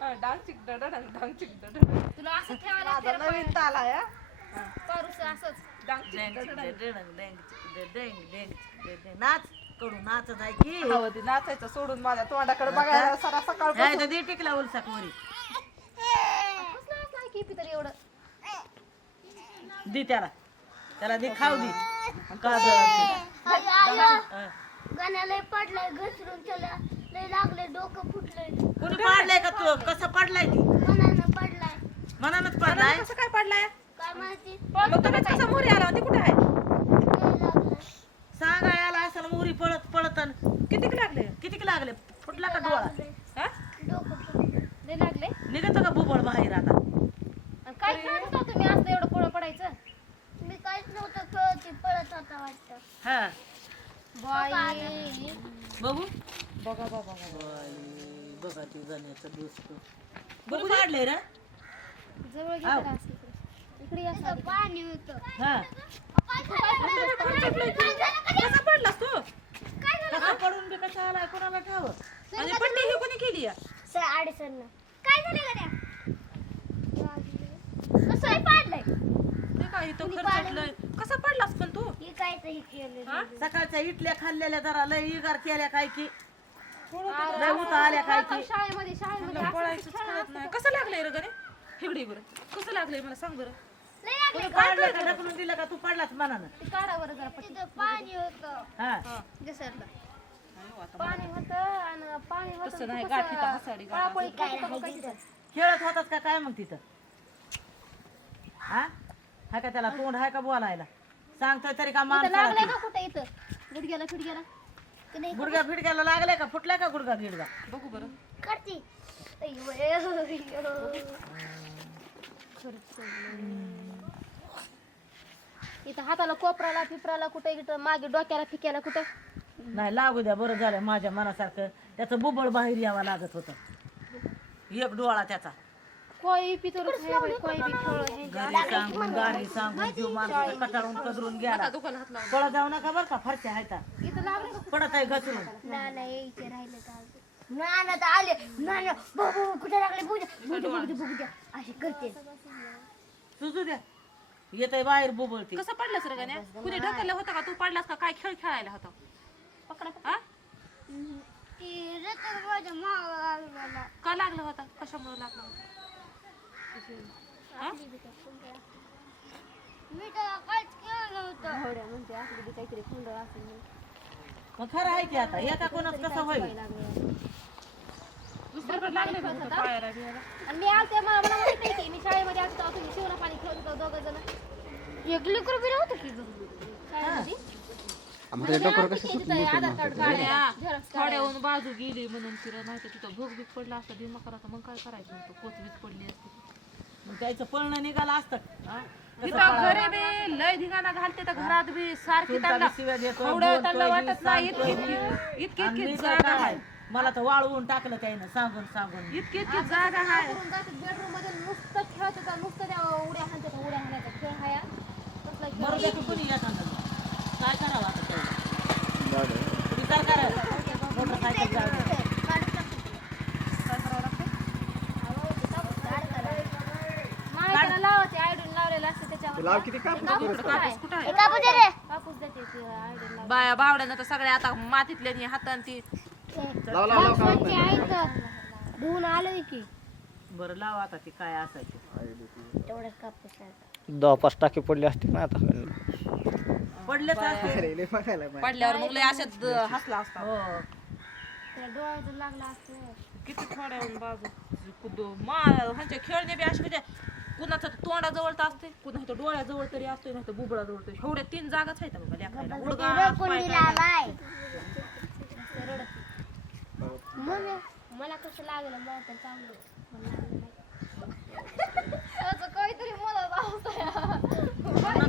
डांग चिक डड डांग चिक डड. तुला असं ठेवायला लागतं रे नवीन ताल आहे पाय. पारूस असंच. डांग चिक डड डेंग. नाच कडू नाचत आहे की? ते नाचायचं सोडून माझ्या तोंडाकडे बघायला सरा सकाळ काय तर दे टिकला उलसाक वरी कसलं असं आहे की तर एवढं. दे त्याला. त्याला दे खाऊ दे. काजळ गाण्या लय पडलाय घसरून त्याला. लय लागले डोकं फुटलंय. कोणी पाडलाय का तू? कसं पडलाय ती? मनानं पडलाय. मनानच पडलाय? कसं काय पडलाय? काय माहिती? मग तुम्ही कसा मोरी आला? होती कुठे आहे? लय लागलं सांगा याला असं मुरी पळत पळत अन कितीक लागले? कितीक लागले? फुटला का डोळा? हा? डोकं फुटलं लय लागले? निघत का बुबळ बाहेर आता? आणि काय खेळत होता तुम्ही असं एवढं पुढं पडायचं? मी काहीच नव्हतं खेळत ती पळत होता वाटतं. हा. बाई. बघू. बघा बघा बघा. ती जाण्याचं दोस्त बघू काढले रे? जवळ घे आव. जरा असं इकडे. इकडे या तिथं पाणी होतं. हा. कसा पडलास तू? कसा पडून बी कसा आलाय? कोणाला ठाव? आणि पट्टी ही कोणी केली या सर अडचण काय झालं गड्या? कसं पाडलंय. ते काय इथं खर्चटलंय कसा पडलास पण तू? हे काय केलं हा? सकाळच्या इटल्या खाल्लेल्या जरा लय इगार केल्या काय की. लय उता आल्या काय की? शाळेमध्ये शाळेमध्ये असं पळायचं कळत नाही. कसं लागलंय रे गणे बरं. कसं लागलंय मला सांग बरं? लय लागले. कोणी काढलं का ढकलून दिलं का? तू पडलाच मनानं. ते काढा बरं जरा पटकन. तिथं पाणी होतं. हा. घसरलं. अयो, आता पाणी होतं आणि पाणी होतं तसं नाही, तू गाठी कसं तर हसाडी गाठ पळापळी काय करत होता आहे काय तिथं? तिथं? खेळत होतात का? काय मग तिथं? हा? हा का त्याला? तोंड आहे का बोलायला? सांगतोय तरी का माणसाला लागलंय ती? का कुठं इथं? गुडघ्याला की नाही गुडघ्या फिडग्याला लागलाय का? फुटलाय का गुडघा गिडगा बघू बरं. करती. इथं हाताला कोपराला पिपराला कुठे इथं मागे डोक्याला फिक्याला कुठं? नाही लागू द्या बरं झालं माझ्या मनासारखं त्याचं बुबळ बाहेर यावं लागत होतं. एक डोळा त्याचा. कोई पितोर कोई बी खेळ हे घरी सांगून गाडी सांगून जीव माणसाचा कटाळून कदरून गेला. दुकान हात लावून पळत जाऊ नका बरं का फरच्या इथं लागलं का? पडत आहे घसरून. नाना यायचे राहिले का अजून? नाना तर आले. कुठे लागले? बघू द्या बघू द्या, बघू द्या बघू द्या. असे करते. सुचू द्या येत आहे बाहेर बुबळती कसं पडलास रे गण्या? कुणी ढकललं होतं का? तू पडलास का? काय खेळ खेळायला होता? पकडा हा ती माझ्या का लागलं होता? कशामुळे लागलं होतं? मग खरं आहे की आता? एका कोणाच कसं होईल? आणि मी आलते मला मला माहीत नाही की मी शाळेमध्ये असतो तेव्हा तुम्ही शिवना पाणी खेळत होतो दोघं जण एक लेकर बी नव्हतं की शाळेमध्ये आम्हाला डोकर कसं तिथं सुटलं आधार कार्ड बाजू गेली म्हणून तिला नाही तर तिथं भोग बीक पडला असता दिमा करायचा मग काय करायचं? होतं कोथबीज पडली असती. त्याचं पळणं निघालं असतं हा? कसं तिथं पळावं? घरी बी लय धिंगाणा घालते तर घरात बी सारखी तुमचा त्यांना बी शिव्या देतोय, एवढं त्यांना बोलतोय, वाटत नाही इतकी. इतकी आणि इतकी मी तर जागा काय? आहे मला तर वाळवून टाकलं त्यानं सांगून सांगून इतकी इतकी जागा आहे बेडरूममध्ये नुसतं खेळत होता नुसतं त्या उड्या हाणतात उड्या हाणायचा खेळ हाया कसला खेळ कोणी काय करावं आता तेवढं? विचार करा मोटरसायकल जाऊ दे. माहिती लावायचे आयडून लावलेलं असतं त्याच्यावर लाव किती कापूस कापूस कुठं आहे? कुठं आहे? कापू दे रे. कापूस देते ते आयडून लावलं. बाया बावड्यानं तर सगळ्या आता मातीतल्या हातान ती लाव लाव लाव धुवून आलोय की. बरं लाव आता ती काय असायची. तेवढंच कापूस आहे दहा पाच टाके पडले असते ना आता. पडले तर अरे लय बघायला पाहिजे. पडल्यावर मग लय अशात हसला असता. हो. डोळ्याचं लागलं असतं. किती थोड्या बाजू कुदो. मा ह्यांच्या खेळणे बी असे म्हणजे कुणाचं तोंडाजवळ तर असते कुणा इथं डोळ्याजवळ तरी असतोय नाही तर बुबळाजवळ तरी. एवढ्या तीन जागाच आहेत बघा लेकराला. गुडघा, मला कसं लागलं मला तर चांगलं मला लागलं नाही. असं काहीतरी मला म्हणूनच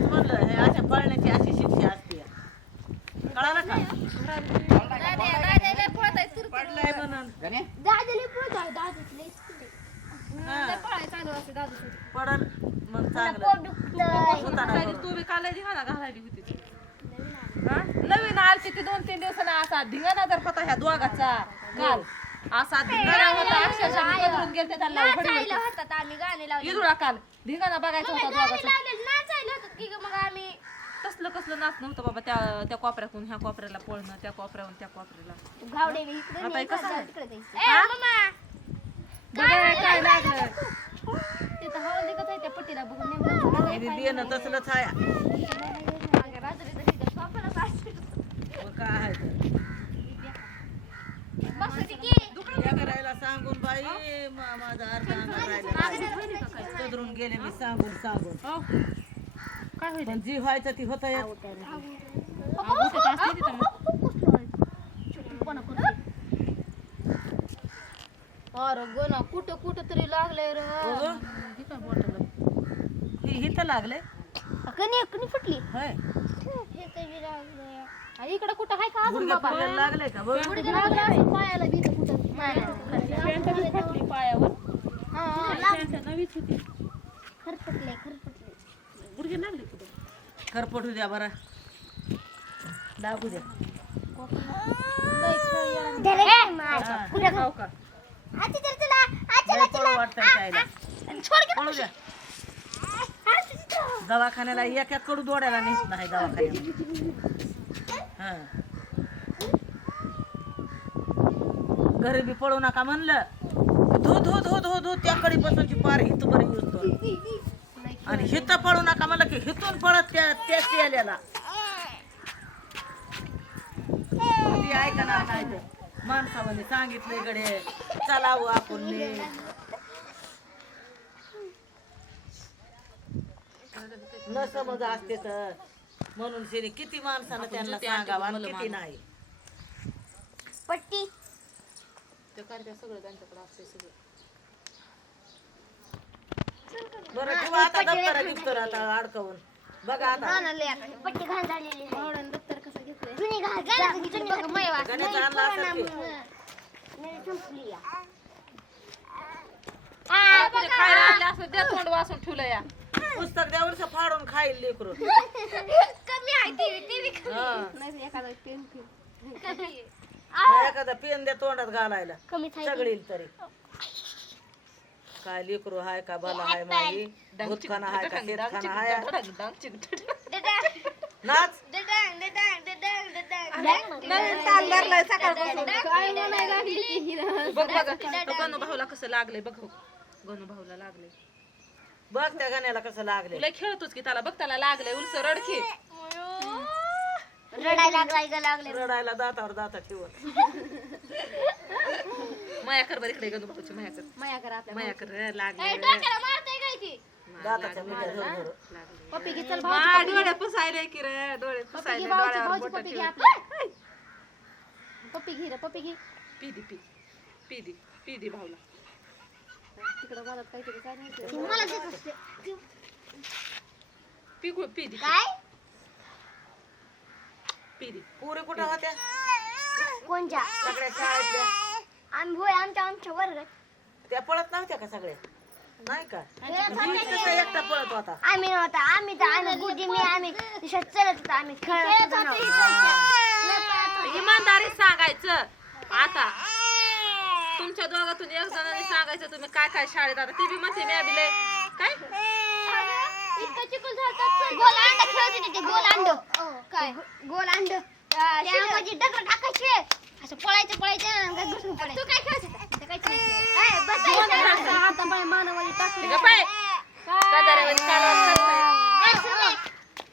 म्हणलं हे अशा पळण्याची अशी शिक्षा असते कळालं का पडलंय म्हणून दादाला पुढं जाऊ दादाच हा. चालू असते दादू पडल मग पोट चांगलं दुखतंय सुताना काय तू बी काल धिंगाणा घालायली होती ती. हा? नवीन आलती ती दोन तीन दिवसांना. असा धिंगाणा जर होता ह्या दोघाचा. काल. असा धिंगाणा होता. अक्षरशः कदरून गेलते त्याला नाचायला घडीवर. होतात आम्ही गाणे लावले. इजुळा काल. धिंगाणा बघायचा होता दोघाचा. नाचायला होतात की ग मग आम्ही? तसलं कसलं नाच नव्हतं बाबा. त्या त्या कोपऱ्यातून ह्या कोपऱ्याला पळणं त्या कोपऱ्याहून त्या कोपऱ्याला. आता कसं काय लागलं? तिथं हवा निघत आहे त्या पट्टीला बघून नेमकं हे. बी बियाणं तसलंच आहे. मागे. मग काय आहे करायला सांगून बाई मा- माझा अर्धा अंगात राहिला. कदरून गेले मी सांगून सांगून. हो. काय होईल? पण जी व्हायचं ती होत अरे गो ना कुठं कुठं तरी लागलंय रे. ही तर लागले कणी कणी फुटली. होय. हे तरी लागलंय. आणि इकडं कुठं हाय का अजून गुडघ्या बाबा? फुगायला लागले का बघ गुडघे लागले असं पायाला बी इथं कुठं? फाटली पायावर. हा, हा, पॅन्ट नवीच होती. खरफटले खरफटले गुडघे लागले कुठे? खरपटू द्या बरा. लागू द्या. लय खेळ येणार. खाऊ का? आजी तर तुला आजी लय पळू वाटतंय खायला. छोड की पळू द्या दवाखान्याला एक एक कडू दोड्याला नेत नाही दवाखान्याला. हा. घरी बी पळू नका म्हणलं. धो धो धो धो धो त्या कडी बसूनची पार हित बरं येतो आणि हित पळू नका म्हणलं की हिथून पळत त्या त्याच याल्याला ती ऐकणार नाही ते. माणसामध्ये सांगितले गडे चलावं आपण नीट. न समज असते तर. म्हणून शिरी किती माणसानं त्यांना सांगावं आणि किती नाही. पट्टी. ते करते सगळं त्यांच्याकडे असते सगळं. बरं ठेवा आता दप्तर दिसतो आता अडकवून. बघा आता. पट्टी घाण झालेली आहे. दप्तर कसं घेतोय जुनी घाण जुनी बघ मैवा गणेश आणला असेल की. संपली कोणी खायला आणलं असं द्या तोंड वासून ठेवलं या. पुस्तक द्यावरच फाडून खाईल लेकरू. कमी आहे ती ती. नाही एखादा पेन नाही एखादा पेन द्या तोंडात घालायला. कमी सगळील तरी. काय लेकरू हाय का बाला हाय माई? भूतखाना हाय का शेतखाना हाय? नाच. बघ बघ गणू भाऊला कसं लागलंय बघ गणू भाऊला लागलंय बघ त्या गाण्याला कसं लागले तुला खेळतोच की त्याला? बघ त्याला लागलंय उलस रडखे. रडायला लागलाय ग लागले रडायला दातावर दाता ठेवत माया कर बरं इकडे गणू भाऊची माया कर. माया करा आपल्या माया कर लागले दाताच्या मिठ्या धर. पप्पी घे चल मा डोळे पुसायले की रे डोळे पप्पी पुसायले घे भाऊची डोळ्यावर भाऊची बोटं पप्पी घे ठेवून. आपल्या पप्पी घे रे पप्पी घे. पी दी पी पी दी पी दी भाऊला. तिकडं मला काहीतरी काय नाही मला देत असते. पी गु- पी दी. काय? पी दी. पुरी कुठं होत्या? कोणच्या? सगळ्या शाळेतल्या. आम्ही होय आमच्या आमच्या वर्गात. त्या पळत नव्हत्या का सगळ्या? नाही का? जीव कसा एकटा पळत होता. आम्ही नव्हता. आम्ही तर आम्ही गुडी मी आम्ही दिशा चलत होतो. आम्ही खेळत होतो. इमानदारी सांगायचं. आता तुमच्या दोघातून एक जणांनी सांगायचं तुम्ही काय काय शाळेत आता? ती बी म्हणते मी बी लय काय? इतकं चिकूल झालं गोल अंड खेळत होते ते गोल अंड. काय? गोल अंड. त्यामध्ये दगड टाकायचे असं पळायचं पळायचं तू काय खेळत होता? हातापाय मानवाली टाकली